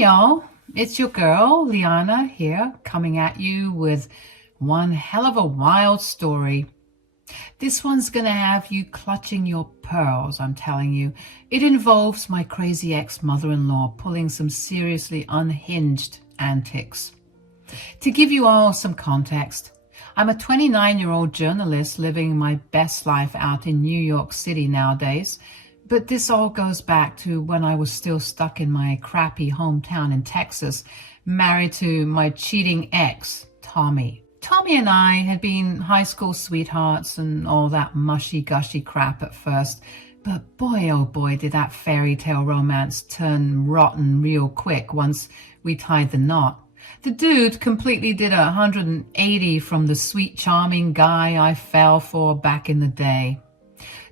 Hey y'all, it's your girl Leanna here, coming at you with one hell of a wild story. This one's gonna have you clutching your pearls, I'm telling you. It involves my crazy ex-mother-in-law pulling some seriously unhinged antics. To give you all some context, I'm a 29-year-old journalist living my best life out in New York City nowadays. But this all goes back to when I was still stuck in my crappy hometown in Texas, married to my cheating ex, Tommy. Tommy and I had been high school sweethearts and all that mushy-gushy crap at first, but boy oh boy did that fairy tale romance turn rotten real quick once we tied the knot. The dude completely did 180 from the sweet charming guy I fell for back in the day.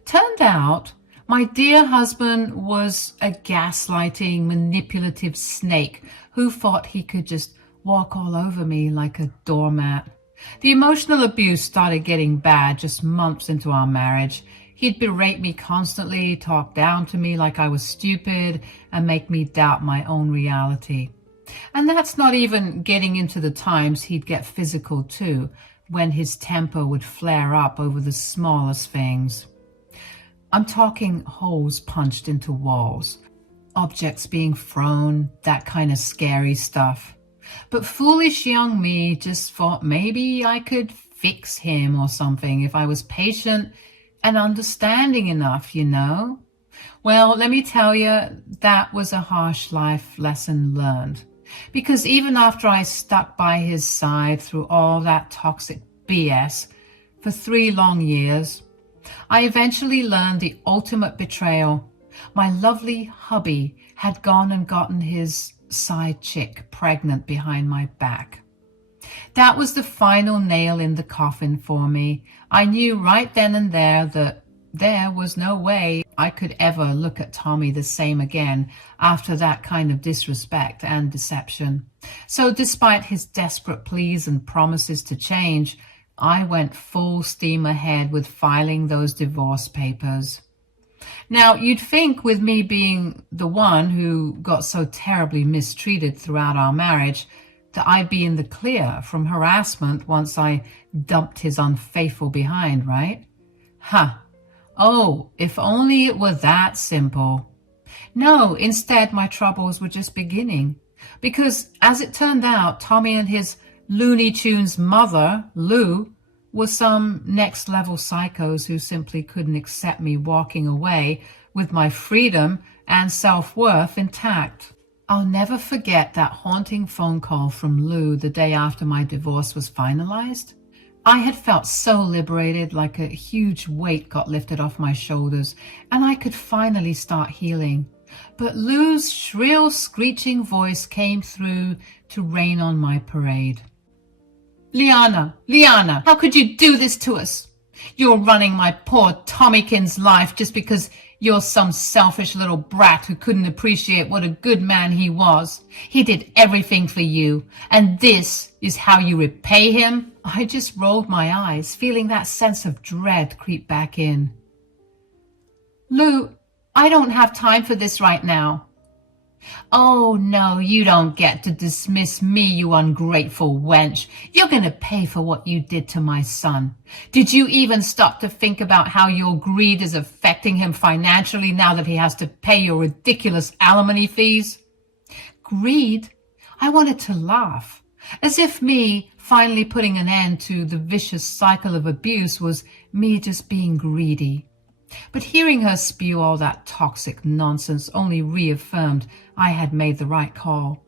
Turned out, my dear husband was a gaslighting, manipulative snake who thought he could just walk all over me like a doormat. The emotional abuse started getting bad just months into our marriage. He'd berate me constantly, talk down to me like I was stupid, and make me doubt my own reality. And that's not even getting into the times he'd get physical too, when his temper would flare up over the smallest things. I'm talking holes punched into walls, objects being thrown, that kind of scary stuff. But foolish young me just thought maybe I could fix him or something if I was patient and understanding enough, you know? Well, let me tell you, that was a harsh life lesson learned. Because even after I stuck by his side through all that toxic BS for 3 long years, I eventually learned the ultimate betrayal. My lovely hubby had gone and gotten his side chick pregnant behind my back. That was the final nail in the coffin for me. I knew right then and there that there was no way I could ever look at Tommy the same again after that kind of disrespect and deception. So despite his desperate pleas and promises to change, I went full steam ahead with filing those divorce papers. Now, you'd think with me being the one who got so terribly mistreated throughout our marriage that I'd be in the clear from harassment once I dumped his unfaithful behind, right? Oh, if only it were that simple. No, instead my troubles were just beginning. Because as it turned out, Tommy and his Looney Tunes mother, Lou, were some next-level psychos who simply couldn't accept me walking away with my freedom and self-worth intact. I'll never forget that haunting phone call from Lou the day after my divorce was finalized. I had felt so liberated, like a huge weight got lifted off my shoulders, and I could finally start healing. But Lou's shrill, screeching voice came through to rain on my parade. Leanna, how could you do this to us? You're running my poor Tommykins' life just because you're some selfish little brat who couldn't appreciate what a good man he was. He did everything for you, and this is how you repay him? I just rolled my eyes, feeling that sense of dread creep back in. Lou, I don't have time for this right now. Oh, no, you don't get to dismiss me, you ungrateful wench. You're going to pay for what you did to my son. Did you even stop to think about how your greed is affecting him financially now that he has to pay your ridiculous alimony fees? Greed? I wanted to laugh, as if me finally putting an end to the vicious cycle of abuse was me just being greedy. But hearing her spew all that toxic nonsense only reaffirmed I had made the right call.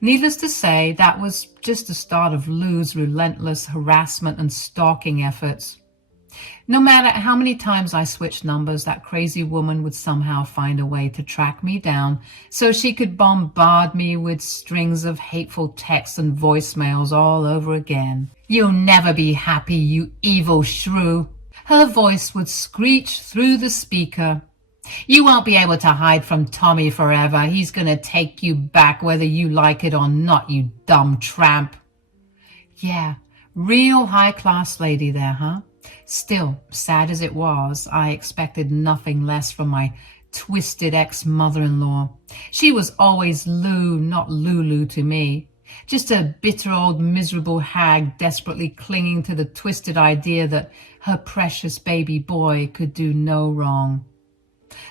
Needless to say, that was just the start of Lou's relentless harassment and stalking efforts. No matter how many times I switched numbers, that crazy woman would somehow find a way to track me down so she could bombard me with strings of hateful texts and voicemails all over again. You'll never be happy, you evil shrew. Her voice would screech through the speaker. You won't be able to hide from Tommy forever. He's going to take you back whether you like it or not, you dumb tramp. Yeah, real high-class lady there, huh? Still, sad as it was, I expected nothing less from my twisted ex-mother-in-law. She was always Lou, not Lulu to me. Just a bitter old miserable hag desperately clinging to the twisted idea that her precious baby boy could do no wrong.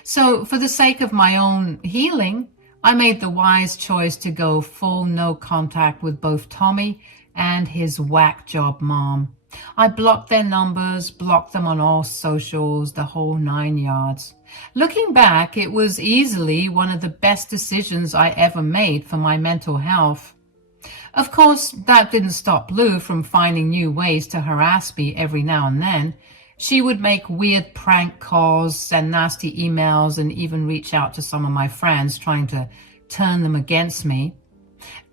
So for the sake of my own healing, I made the wise choice to go full no contact with both Tommy and his whack job mom. I blocked their numbers, blocked them on all socials, the whole 9 yards. Looking back, it was easily one of the best decisions I ever made for my mental health. Of course, that didn't stop Lou from finding new ways to harass me every now and then. She would make weird prank calls, send nasty emails, and even reach out to some of my friends trying to turn them against me.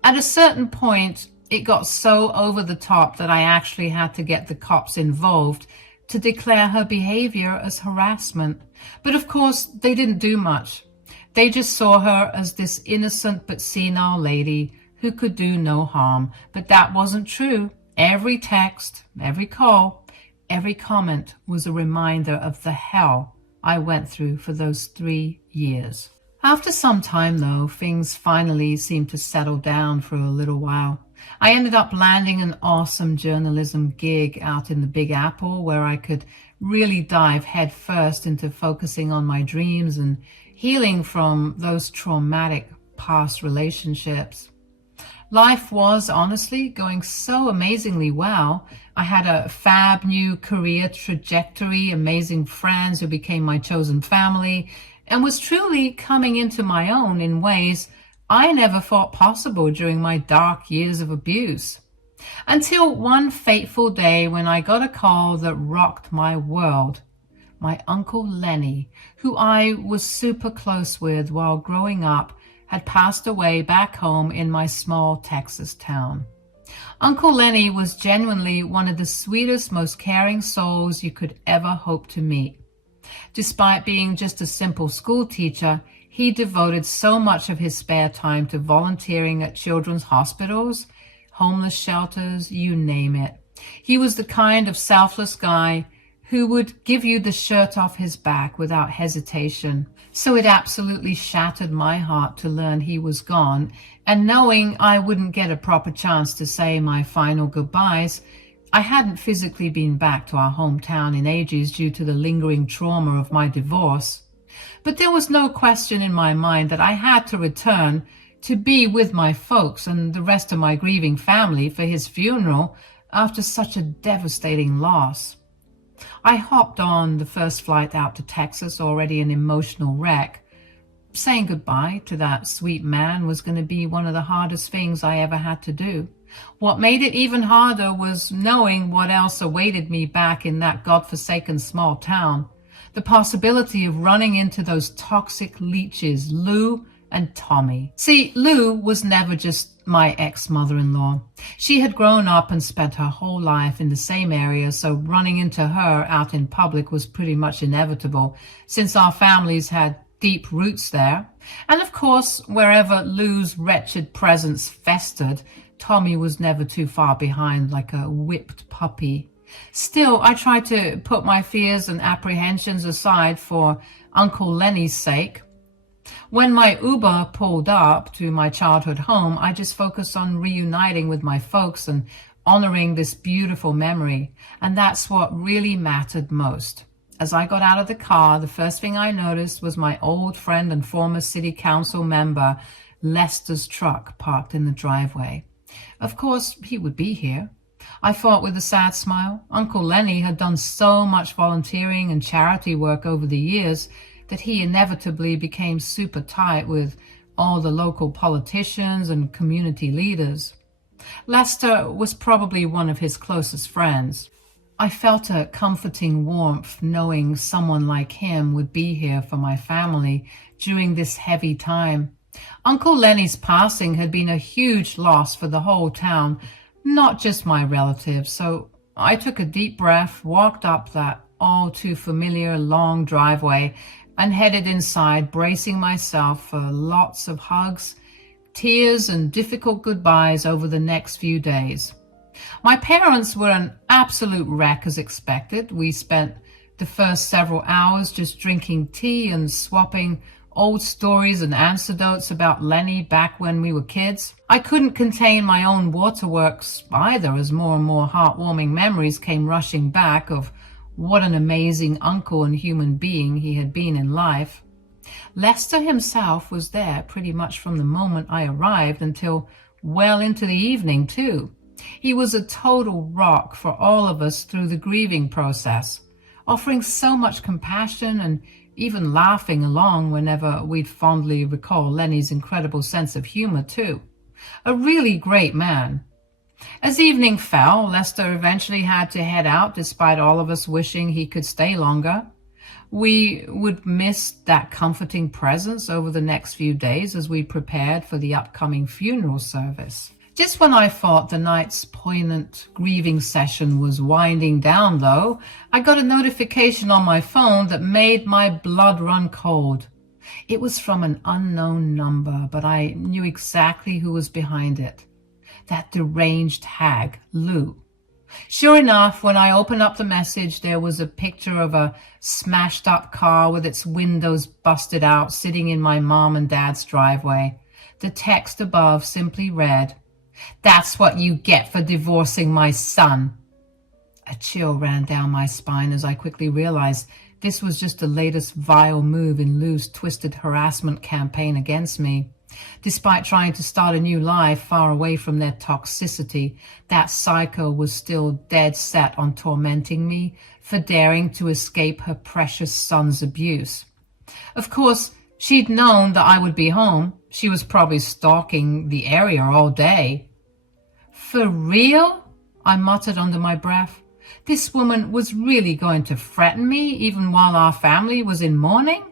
At a certain point, it got so over the top that I actually had to get the cops involved to declare her behavior as harassment. But of course, they didn't do much. They just saw her as this innocent but senile lady who could do no harm. But that wasn't true. Every text, every call, every comment was a reminder of the hell I went through for those 3 years. After some time, though, things finally seemed to settle down for a little while. I ended up landing an awesome journalism gig out in the Big Apple where I could really dive headfirst into focusing on my dreams and healing from those traumatic past relationships. Life was honestly going so amazingly well. I had a fab new career trajectory, amazing friends who became my chosen family, and was truly coming into my own in ways I never thought possible during my dark years of abuse. Until one fateful day when I got a call that rocked my world. My Uncle Lenny, who I was super close with while growing up, had passed away back home in my small Texas town. Uncle Lenny was genuinely one of the sweetest, most caring souls you could ever hope to meet. Despite being just a simple school teacher, he devoted so much of his spare time to volunteering at children's hospitals, homeless shelters, you name it. He was the kind of selfless guy who would give you the shirt off his back without hesitation. So it absolutely shattered my heart to learn he was gone, and knowing I wouldn't get a proper chance to say my final goodbyes. I hadn't physically been back to our hometown in ages due to the lingering trauma of my divorce. But there was no question in my mind that I had to return to be with my folks and the rest of my grieving family for his funeral after such a devastating loss. I hopped on the first flight out to Texas, already an emotional wreck. Saying goodbye to that sweet man was going to be one of the hardest things I ever had to do. What made it even harder was knowing what else awaited me back in that godforsaken small town. The possibility of running into those toxic leeches, Lou and Tommy. See, Lou was never just my ex-mother-in-law. She had grown up and spent her whole life in the same area, so running into her out in public was pretty much inevitable, since our families had deep roots there. And of course, wherever Lou's wretched presence festered, Tommy was never too far behind like a whipped puppy. Still, I tried to put my fears and apprehensions aside for Uncle Lenny's sake. When my Uber pulled up to my childhood home, I just focused on reuniting with my folks and honoring this beautiful memory. And that's what really mattered most. As I got out of the car, the first thing I noticed was my old friend and former city council member, Lester's truck parked in the driveway. Of course, he would be here. I thought with a sad smile. Uncle Lenny had done so much volunteering and charity work over the years that he inevitably became super tight with all the local politicians and community leaders. Lester was probably one of his closest friends. I felt a comforting warmth knowing someone like him would be here for my family during this heavy time. Uncle Lenny's passing had been a huge loss for the whole town, not just my relatives, so I took a deep breath, walked up that all too familiar long driveway, and headed inside, bracing myself for lots of hugs, tears, and difficult goodbyes over the next few days. My parents were an absolute wreck as expected. We spent the first several hours just drinking tea and swapping old stories and anecdotes about Lenny back when we were kids. I couldn't contain my own waterworks either, as more and more heartwarming memories came rushing back of what an amazing uncle and human being he had been in life. Lester himself was there pretty much from the moment I arrived until well into the evening too. He was a total rock for all of us through the grieving process, offering so much compassion and even laughing along whenever we'd fondly recall Lenny's incredible sense of humor too. A really great man. As evening fell, Lester eventually had to head out despite all of us wishing he could stay longer. We would miss that comforting presence over the next few days as we prepared for the upcoming funeral service. Just when I thought the night's poignant grieving session was winding down, though, I got a notification on my phone that made my blood run cold. It was from an unknown number, but I knew exactly who was behind it. That deranged hag, Lou. Sure enough, when I opened up the message, there was a picture of a smashed-up car with its windows busted out sitting in my mom and dad's driveway. The text above simply read, "That's what you get for divorcing my son." A chill ran down my spine as I quickly realized this was just the latest vile move in Lou's twisted harassment campaign against me. Despite trying to start a new life far away from their toxicity, that psycho was still dead set on tormenting me for daring to escape her precious son's abuse. Of course, she'd known that I would be home. She was probably stalking the area all day. "For real?" I muttered under my breath. This woman was really going to threaten me even while our family was in mourning?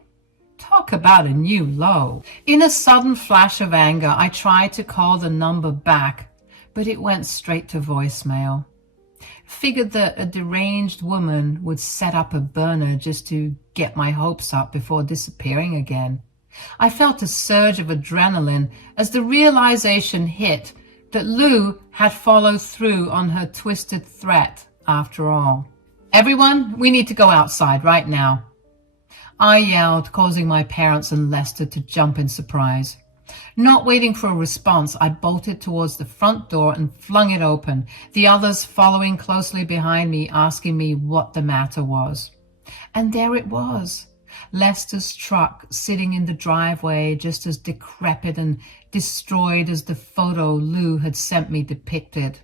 Talk about a new low. In a sudden flash of anger, I tried to call the number back, but it went straight to voicemail. Figured that a deranged woman would set up a burner just to get my hopes up before disappearing again. I felt a surge of adrenaline as the realization hit that Lou had followed through on her twisted threat after all. "Everyone, we need to go outside right now," I yelled, causing my parents and Lester to jump in surprise. Not waiting for a response, I bolted towards the front door and flung it open, the others following closely behind me, asking me what the matter was. And there it was, Lester's truck sitting in the driveway, just as decrepit and destroyed as the photo Lou had sent me depicted.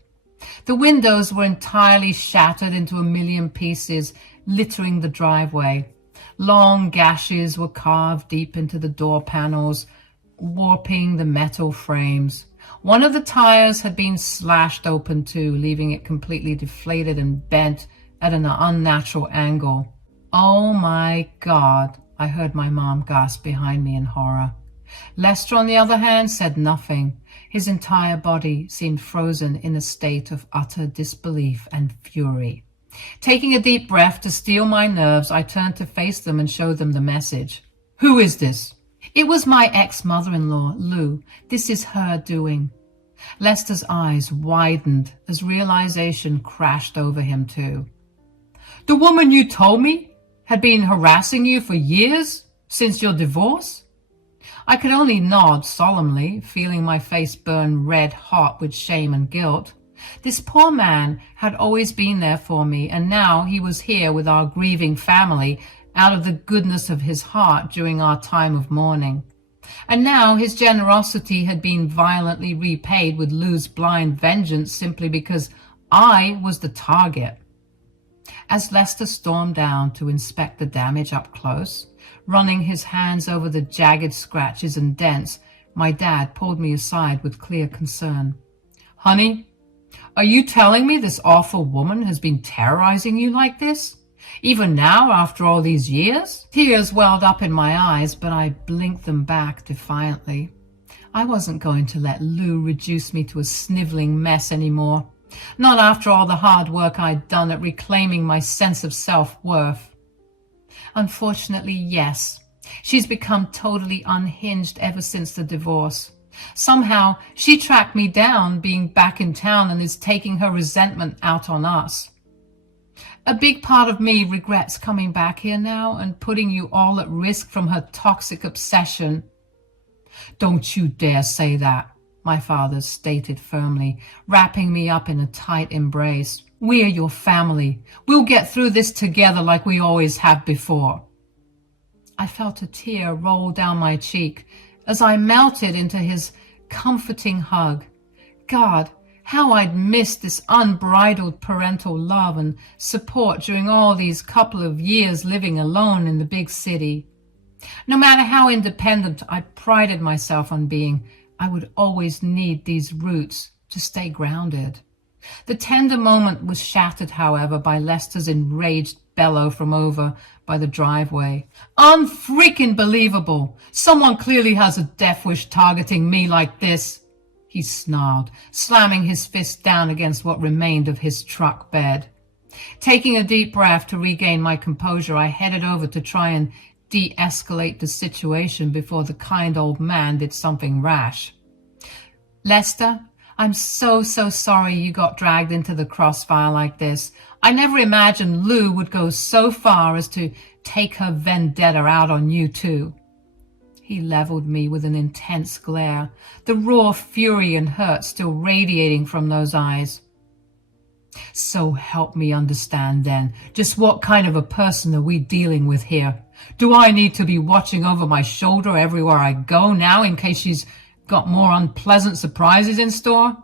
The windows were entirely shattered into a million pieces, littering the driveway. Long gashes were carved deep into the door panels, warping the metal frames. One of the tires had been slashed open too, leaving it completely deflated and bent at an unnatural angle. "Oh my God," I heard my mom gasp behind me in horror. Lester, on the other hand, said nothing. His entire body seemed frozen in a state of utter disbelief and fury. Taking a deep breath to steel my nerves, I turned to face them and showed them the message. "Who is this?" It was my ex-mother-in-law, Lou. "This is her doing." Lester's eyes widened as realization crashed over him too. "The woman you told me had been harassing you for years, since your divorce?" I could only nod solemnly, feeling my face burn red hot with shame and guilt. This poor man had always been there for me, and now he was here with our grieving family out of the goodness of his heart during our time of mourning. And now his generosity had been violently repaid with Lou's blind vengeance simply because I was the target. As Lester stormed down to inspect the damage up close, running his hands over the jagged scratches and dents, my dad pulled me aside with clear concern. "Honey, are you telling me this awful woman has been terrorizing you like this? Even now, after all these years?" Tears welled up in my eyes, but I blinked them back defiantly. I wasn't going to let Lou reduce me to a sniveling mess anymore. Not after all the hard work I'd done at reclaiming my sense of self-worth. Unfortunately, yes, she's become totally unhinged ever since the divorce. Somehow, she tracked me down being back in town and is taking her resentment out on us. A big part of me regrets coming back here now and putting you all at risk from her toxic obsession. Don't you dare say that, my father stated firmly, wrapping me up in a tight embrace. We're your family. We'll get through this together like we always have before. I felt a tear roll down my cheek as I melted into his comforting hug. God, how I'd missed this unbridled parental love and support during all these couple of years living alone in the big city. No matter how independent I prided myself on being, I would always need these roots to stay grounded. The tender moment was shattered, however, by Lester's enraged bellow from over by the driveway. Unfreaking believable! Someone clearly has a death wish targeting me like this, he snarled, slamming his fist down against what remained of his truck bed. Taking a deep breath to regain my composure, I headed over to try and de-escalate the situation before the kind old man did something rash. Lester, I'm so sorry you got dragged into the crossfire like this. I never imagined Lou would go so far as to take her vendetta out on you too. He leveled me with an intense glare, the raw fury and hurt still radiating from those eyes. So help me understand then, just what kind of a person are we dealing with here? Do I need to be watching over my shoulder everywhere I go now in case she's got more unpleasant surprises in store?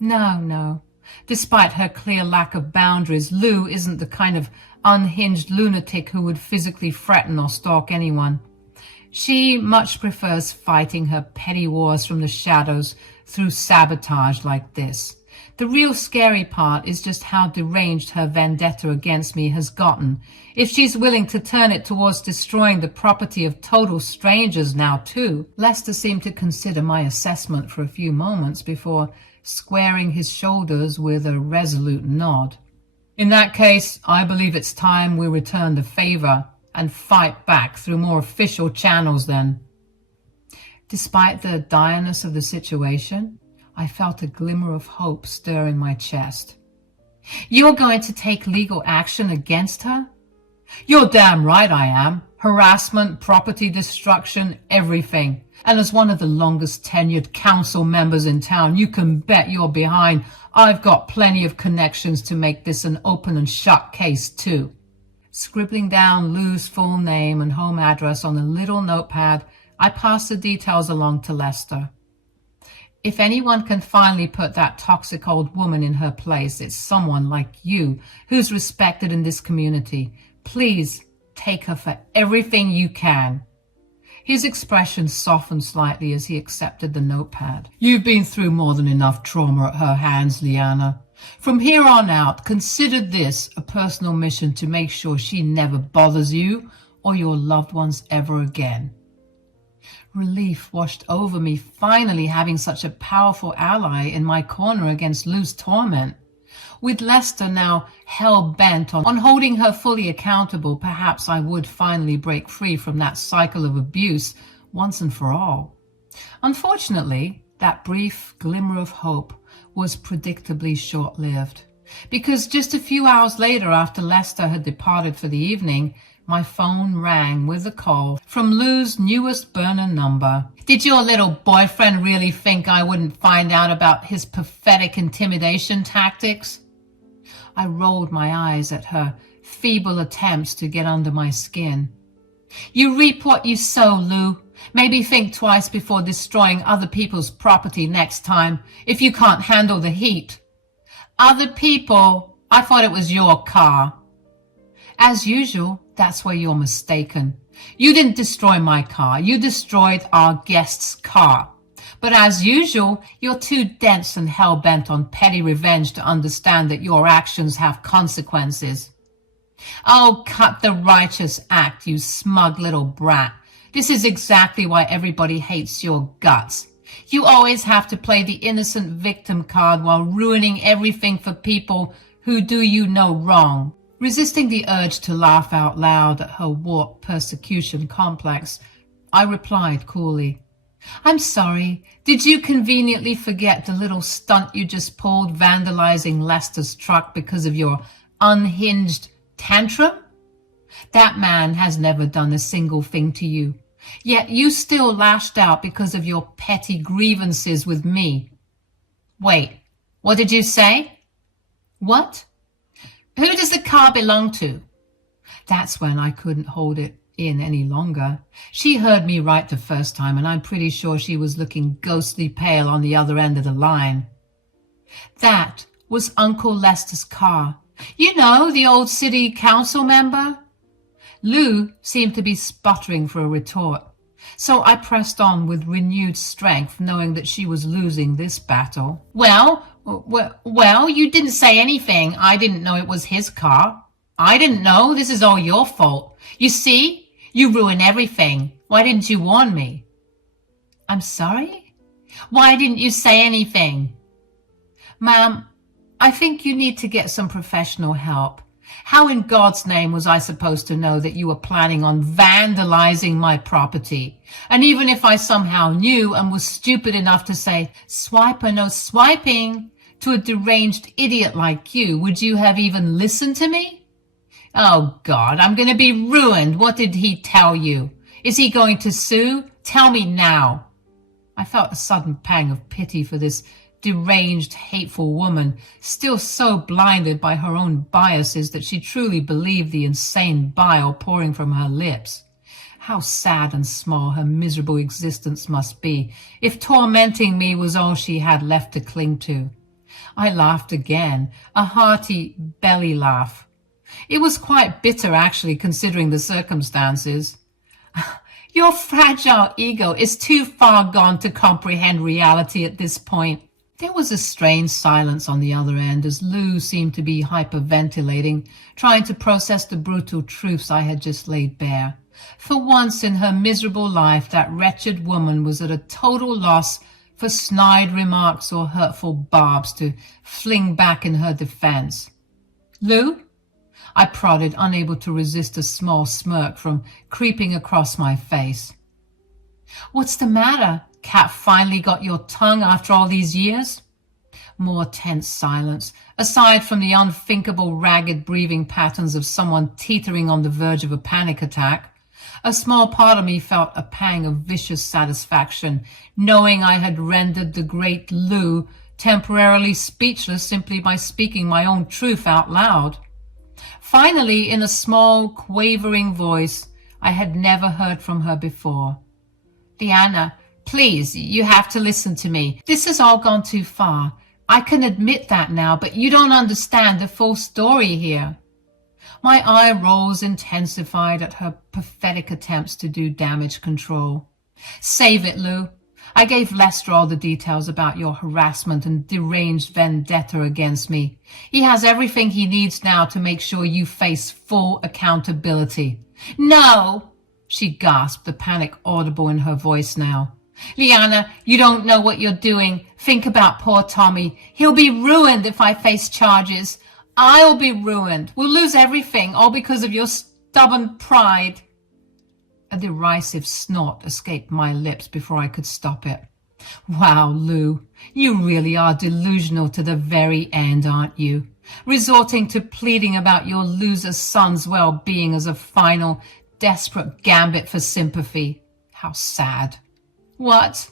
No. Despite her clear lack of boundaries, Lou isn't the kind of unhinged lunatic who would physically threaten or stalk anyone. She much prefers fighting her petty wars from the shadows through sabotage like this. The real scary part is just how deranged her vendetta against me has gotten. If she's willing to turn it towards destroying the property of total strangers now too. Lester seemed to consider my assessment for a few moments before squaring his shoulders with a resolute nod. In that case, I believe it's time we return the favor and fight back through more official channels then. Despite the direness of the situation, I felt a glimmer of hope stir in my chest. You're going to take legal action against her? You're damn right I am. Harassment, property destruction, everything. And as one of the longest tenured council members in town, you can bet you're behind. I've got plenty of connections to make this an open and shut case too. Scribbling down Lou's full name and home address on a little notepad, I passed the details along to Lester. If anyone can finally put that toxic old woman in her place, it's someone like you who's respected in this community. Please take her for everything you can. His expression softened slightly as he accepted the notepad. You've been through more than enough trauma at her hands, Leanna. From here on out, consider this a personal mission to make sure she never bothers you or your loved ones ever again. Relief washed over me, finally having such a powerful ally in my corner against Lou's torment. With Lester now hell-bent on holding her fully accountable, perhaps I would finally break free from that cycle of abuse once and for all. Unfortunately, that brief glimmer of hope was predictably short-lived, because just a few hours later, after Lester had departed for the evening, my phone rang with a call from Lou's newest burner number. Did your little boyfriend really think I wouldn't find out about his pathetic intimidation tactics? I rolled my eyes at her feeble attempts to get under my skin. You reap what you sow, Lou. Maybe think twice before destroying other people's property next time, if you can't handle the heat. Other people? I thought it was your car. As usual, that's where you're mistaken. You didn't destroy my car. You destroyed our guest's car. But as usual, you're too dense and hell-bent on petty revenge to understand that your actions have consequences. Oh, cut the righteous act, you smug little brat. This is exactly why everybody hates your guts. You always have to play the innocent victim card while ruining everything for people who do you no wrong. Resisting the urge to laugh out loud at her warped persecution complex, I replied coolly, I'm sorry, did you conveniently forget the little stunt you just pulled vandalizing Lester's truck because of your unhinged tantrum? That man has never done a single thing to you, yet you still lashed out because of your petty grievances with me. Wait, what did you say? What? Who does the car belong to? That's when I couldn't hold it in any longer. She heard me right the first time, and I'm pretty sure she was looking ghostly pale on the other end of the line. That was Uncle Lester's car. You know, the old city council member? Lou seemed to be sputtering for a retort, so I pressed on with renewed strength, knowing that she was losing this battle. Well, you didn't say anything. I didn't know it was his car. I didn't know. This is all your fault. You see, you ruin everything. Why didn't you warn me? I'm sorry? Why didn't you say anything? Ma'am, I think you need to get some professional help. How in God's name was I supposed to know that you were planning on vandalizing my property? And even if I somehow knew and was stupid enough to say, swipe or no swiping, to a deranged idiot like you, would you have even listened to me? Oh God, I'm going to be ruined. What did he tell you? Is he going to sue? Tell me now. I felt a sudden pang of pity for this deranged, hateful woman, still so blinded by her own biases that she truly believed the insane bile pouring from her lips. How sad and small her miserable existence must be if tormenting me was all she had left to cling to. I laughed again, a hearty belly laugh. It was quite bitter, actually, considering the circumstances. Your fragile ego is too far gone to comprehend reality at this point. There was a strange silence on the other end as Lou seemed to be hyperventilating, trying to process the brutal truths I had just laid bare. For once in her miserable life, that wretched woman was at a total loss for snide remarks or hurtful barbs to fling back in her defense. Lou? I prodded, unable to resist a small smirk from creeping across my face. What's the matter? Cat, finally got your tongue after all these years? More tense silence, aside from the unthinkable ragged breathing patterns of someone teetering on the verge of a panic attack. A small part of me felt a pang of vicious satisfaction, knowing I had rendered the great Lou temporarily speechless simply by speaking my own truth out loud. Finally, in a small, quavering voice I had never heard from her before. Leanna, please, you have to listen to me. This has all gone too far. I can admit that now, but you don't understand the full story here. My eye rolls intensified at her pathetic attempts to do damage control. Save it, Lou. I gave Lester all the details about your harassment and deranged vendetta against me. He has everything he needs now to make sure you face full accountability. No, she gasped, the panic audible in her voice now. Leanna, you don't know what you're doing. Think about poor Tommy. He'll be ruined if I face charges. I'll be ruined. We'll lose everything, all because of your stubborn pride. A derisive snort escaped my lips before I could stop it. Wow, Lou, you really are delusional to the very end, aren't you? Resorting to pleading about your loser son's well-being as a final, desperate gambit for sympathy. How sad. What?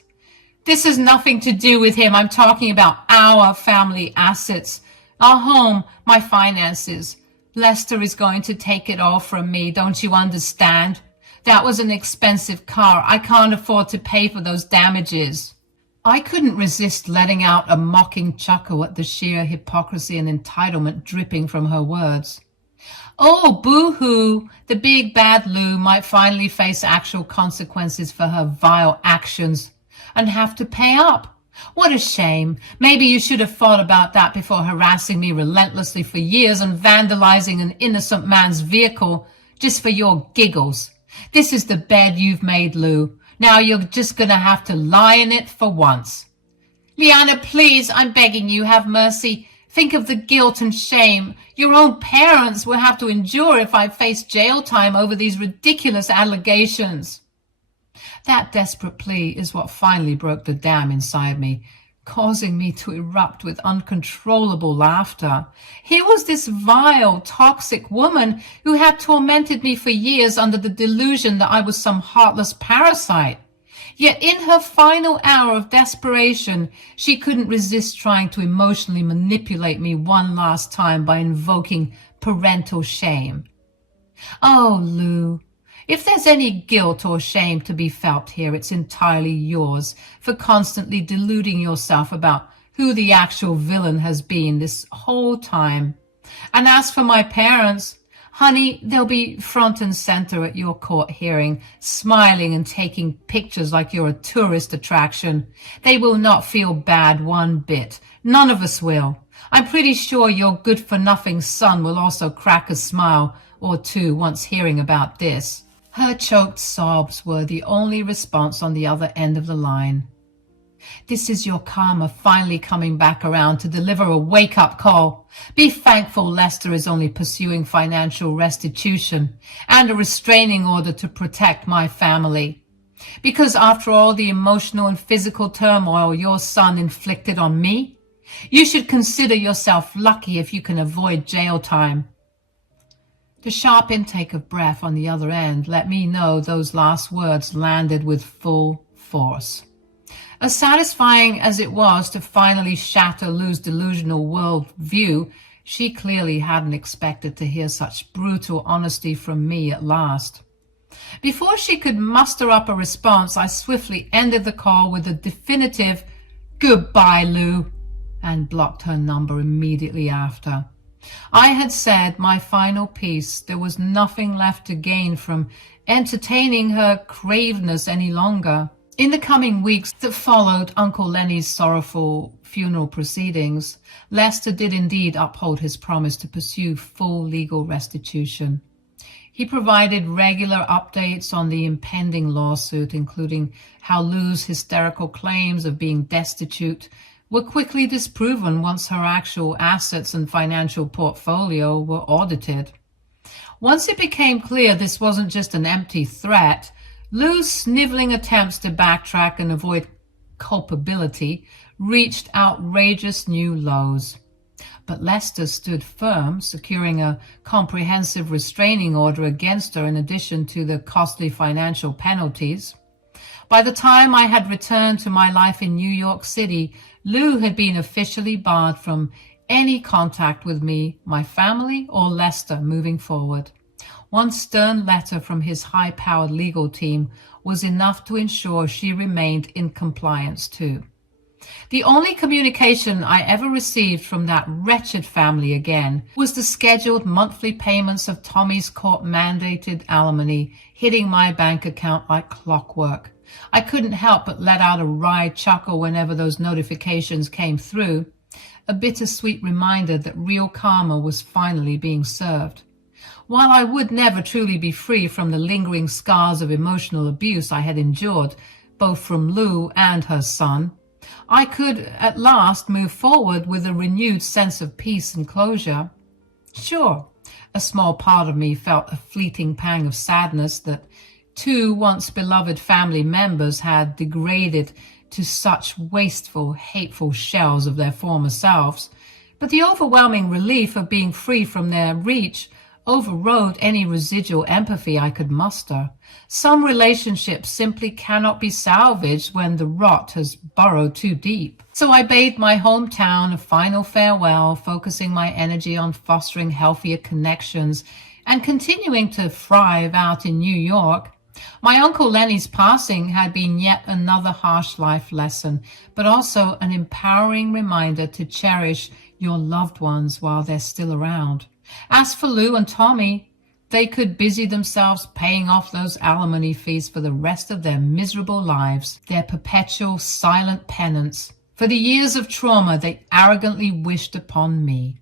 This has nothing to do with him. I'm talking about our family assets, our home, my finances. Lester is going to take it all from me, don't you understand? That was an expensive car. I can't afford to pay for those damages. I couldn't resist letting out a mocking chuckle at the sheer hypocrisy and entitlement dripping from her words. Oh, boo-hoo, the big bad Lou might finally face actual consequences for her vile actions and have to pay up. What a shame. Maybe you should have thought about that before harassing me relentlessly for years and vandalizing an innocent man's vehicle just for your giggles. This is the bed you've made, Lou. Now you're just going to have to lie in it for once. Leanna, please, I'm begging you, have mercy. Think of the guilt and shame your own parents will have to endure if I face jail time over these ridiculous allegations. That desperate plea is what finally broke the dam inside me, causing me to erupt with uncontrollable laughter. Here was this vile, toxic woman who had tormented me for years under the delusion that I was some heartless parasite. Yet in her final hour of desperation, she couldn't resist trying to emotionally manipulate me one last time by invoking parental shame. Oh, Lou, if there's any guilt or shame to be felt here, it's entirely yours for constantly deluding yourself about who the actual villain has been this whole time. And as for my parents, honey, they'll be front and center at your court hearing, smiling and taking pictures like you're a tourist attraction. They will not feel bad one bit. None of us will. I'm pretty sure your good-for-nothing son will also crack a smile or two once hearing about this. Her choked sobs were the only response on the other end of the line. This is your karma finally coming back around to deliver a wake-up call. Be thankful Lester is only pursuing financial restitution and a restraining order to protect my family. Because after all the emotional and physical turmoil your son inflicted on me, you should consider yourself lucky if you can avoid jail time. The sharp intake of breath on the other end let me know those last words landed with full force. As satisfying as it was to finally shatter Lou's delusional world view, she clearly hadn't expected to hear such brutal honesty from me at last. Before she could muster up a response, I swiftly ended the call with a definitive "Goodbye, Lou," and blocked her number immediately after. I had said my final piece. There was nothing left to gain from entertaining her craveness any longer. In the coming weeks that followed Uncle Lenny's sorrowful funeral proceedings, Lester did indeed uphold his promise to pursue full legal restitution. He provided regular updates on the impending lawsuit, including how Lou's hysterical claims of being destitute were quickly disproven once her actual assets and financial portfolio were audited. Once it became clear this wasn't just an empty threat, Lou's sniveling attempts to backtrack and avoid culpability reached outrageous new lows. But Lester stood firm, securing a comprehensive restraining order against her in addition to the costly financial penalties. By the time I had returned to my life in New York City, Lou had been officially barred from any contact with me, my family, or Lester moving forward. One stern letter from his high-powered legal team was enough to ensure she remained in compliance too. The only communication I ever received from that wretched family again was the scheduled monthly payments of Tommy's court-mandated alimony hitting my bank account like clockwork. I couldn't help but let out a wry chuckle whenever those notifications came through, a bittersweet reminder that real karma was finally being served. While I would never truly be free from the lingering scars of emotional abuse I had endured, both from Lou and her son, I could at last move forward with a renewed sense of peace and closure. Sure, a small part of me felt a fleeting pang of sadness that two once beloved family members had degraded to such wasteful, hateful shells of their former selves, but the overwhelming relief of being free from their reach overrode any residual empathy I could muster. Some relationships simply cannot be salvaged when the rot has burrowed too deep. So I bade my hometown a final farewell, focusing my energy on fostering healthier connections and continuing to thrive out in New York. My Uncle Lenny's passing had been yet another harsh life lesson, but also an empowering reminder to cherish your loved ones while they're still around. As for Lou and Tommy, they could busy themselves paying off those alimony fees for the rest of their miserable lives, their perpetual silent penance for the years of trauma they arrogantly wished upon me.